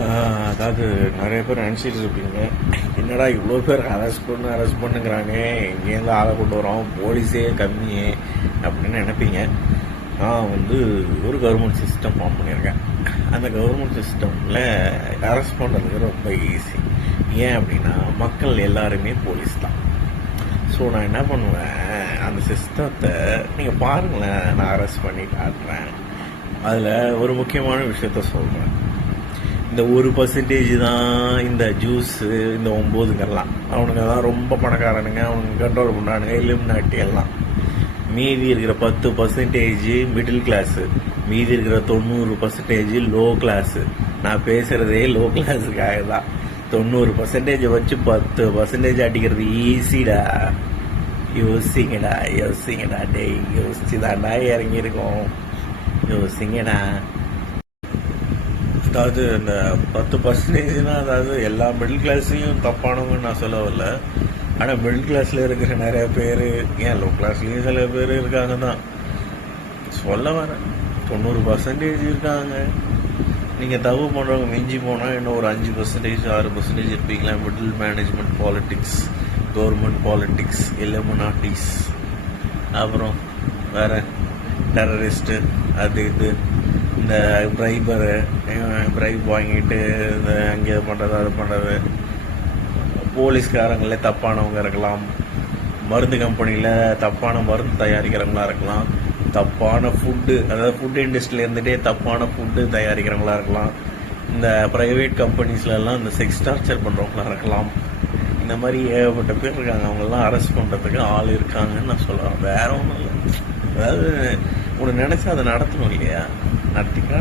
அதாவது நிறைய பேர் நினச்சிட்டு இருப்பீங்க, என்னடா இவ்வளோ பேர் அரெஸ்ட் பண்ணுங்கிறாங்க, எங்கேருந்து ஆளை கொண்டு வரோம், போலீஸே கம்மியே அப்படின்னு நினைப்பீங்க. நான் ஒரு கவர்மெண்ட் சிஸ்டம் ஃபார்ம் பண்ணியிருக்கேன். அந்த கவர்மெண்ட் சிஸ்டமில் அரெஸ்ட் பண்ணுறதுக்கு ரொம்ப ஈஸி. ஏன் அப்படின்னா மக்கள் எல்லாருமே போலீஸ் தான். ஸோ நான் என்ன பண்ணுவேன், அந்த சிஸ்டத்தை நீங்கள் பாருங்களேன், நான் அரெஸ்ட் பண்ணி காட்டுறேன். அதில் ஒரு முக்கியமான விஷயத்த சொல்கிறேன். இந்த 1% தான் இந்த ஜூஸு, இந்த 9ங்கெல்லாம் அவனுங்க தான் ரொம்ப பணக்காரனுங்க, அவனுங்க கண்ட்ரோல் பண்ணானுங்க, இலுமினாட்டி எல்லாம். மீதி இருக்கிற 10% மிடில் கிளாஸு, மீதி இருக்கிற 90% லோ கிளாஸு. நான் பேசுகிறதே லோ கிளாஸுக்காக தான். 90% வச்சு 10% அடிக்கிறது ஈஸிடா. யோசிங்கடா டேய், யோசிச்சுதாண்டா இறங்கியிருக்கோம், யோசிங்கடா. அதாவது இந்த 10%, அதாவது எல்லா மிடில் கிளாஸையும் தப்பானவங்கன்னு நான் சொல்ல வரல. ஆனால் மிடில் கிளாஸில் இருக்கிற நிறைய பேர், ஏன் லோ கிளாஸ்லேயும் சில பேர் இருக்காங்க தான் சொல்ல வரேன். 90% இருக்காங்க. நீங்கள் தப்பு பண்ணுறவங்க மிஞ்சி போனால் இன்னும் ஒரு 5%, 6% இருப்பீங்களா middle management politics, government politics, Illuminatis, அப்புறம் வேறு டெரரிஸ்ட்டு, அது இது, இந்த பிரைப் வாங்கிட்டு இந்த அங்கே பண்ணுறது அது பண்ணுறது. போலீஸ்காரங்களே தப்பானவங்க இருக்கலாம், மருந்து கம்பெனியில் தப்பான மருந்து தயாரிக்கிறவங்களா இருக்கலாம், தப்பான ஃபுட்டு, அதாவது ஃபுட் இண்டஸ்ட்ரியில் இருந்துகிட்டே தப்பான ஃபுட்டு தயாரிக்கிறவங்களா இருக்கலாம், இந்த ப்ரைவேட் கம்பெனிஸ்லாம் இந்த செக்ஸ் டார்ச்சர் பண்ணுறவங்களா இருக்கலாம். இந்த மாதிரி ஏகப்பட்ட பேர் இருக்காங்க. அவங்களெலாம் அரெஸ்ட் பண்ணுறதுக்கு ஆள் இருக்காங்கன்னு நான் சொல்லுவேன். வேற ஒன்றும் இல்லை. அதாவது ஒன்று நினச்சா அதை நடத்தணும் இல்லையா, நடத்திக்கலாம்.